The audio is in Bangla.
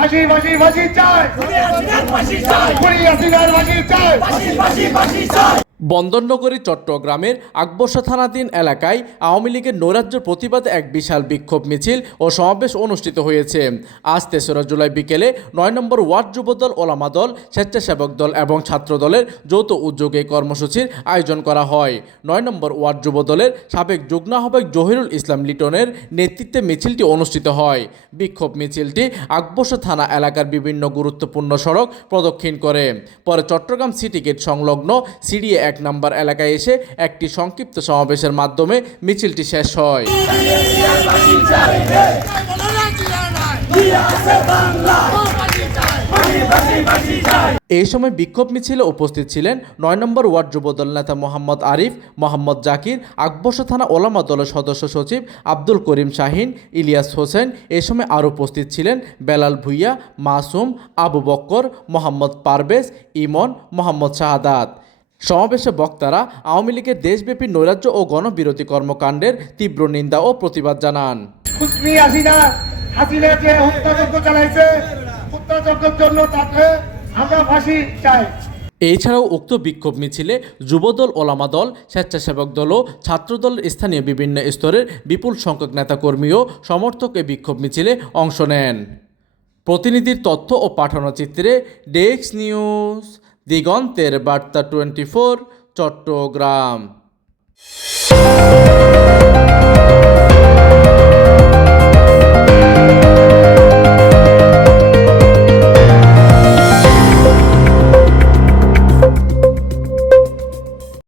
ফাঁসি ফাঁসি ফাঁসি চাই, হাসিনার ফাঁসি চাই। বন্দরনগরী চট্টগ্রামের আকবর্ষা থানাধীন এলাকায় আওয়ামী লীগের নৈরাজ্যের প্রতিবাদে এক বিশাল বিক্ষোভ মিছিল ও সমাবেশ অনুষ্ঠিত হয়েছে। আজ ৩রা জুলাই বিকেলে ৯ নম্বর ওয়ার্ড যুবদল, ওলামা দল, স্বেচ্ছাসেবক দল এবং ছাত্র দলের যৌথ উদ্যোগে কর্মসূচির আয়োজন করা হয়। ৯ নম্বর ওয়ার্ড যুবদলের সাবেক যুগ্ম আহ্বায়ক জহিরুল ইসলাম লিটনের নেতৃত্বে মিছিলটি অনুষ্ঠিত হয়। বিক্ষোভ মিছিলটি আকবর্ষা থানা এলাকার বিভিন্ন গুরুত্বপূর্ণ সড়ক প্রদক্ষিণ করে পরে চট্টগ্রাম সিটি গেট সংলগ্ন সিডিএ ১ নম্বর এলাকায় এসে একটি সংক্ষিপ্ত সমাবেশের মাধ্যমে মিছিলটি শেষ হয়। এই সময় বিক্ষোভ মিছিলে উপস্থিত ছিলেন ৯ নম্বর ওয়ার্ড যুবদল নেতা মোহাম্মদ আরিফ, মোহাম্মদ জাকির, আকবর্ষা থানা ওলামা দলের সদস্য সচিব আব্দুল করিম শাহিন, ইলিয়াস হোসেন। এই সময় আরও উপস্থিত ছিলেন বেলাল ভুইয়া, মাসুম, আবু বক্কর, মোহাম্মদ পারভেজ, ইমন, মোহাম্মদ শাহাদাত। সমাবেশে বক্তারা আওয়ামী লীগের দেশব্যাপী নৈরাজ্য ও গণবিরোধী কর্মকাণ্ডের তীব্র নিন্দা ও প্রতিবাদ জানান। হাসিনা যে হত্যাযজ্ঞ চালাইছে, হত্যাযজ্ঞের জন্য তাকে আমরা ফাঁসি চাই। এছাড়াও উক্ত বিক্ষোভ মিছিলে যুবদল, ওলামা দল, স্বেচ্ছাসেবক দল ও ছাত্রদলের স্থানীয় বিভিন্ন স্তরের বিপুল সংখ্যক নেতাকর্মী ও সমর্থক এই বিক্ষোভ মিছিলে অংশ নেন। প্রতিনিধির তথ্য ও পাঠানো চিত্রে ডেস্ক নিউজ, দিগন্তের বার্তা 24, চট্টগ্রাম।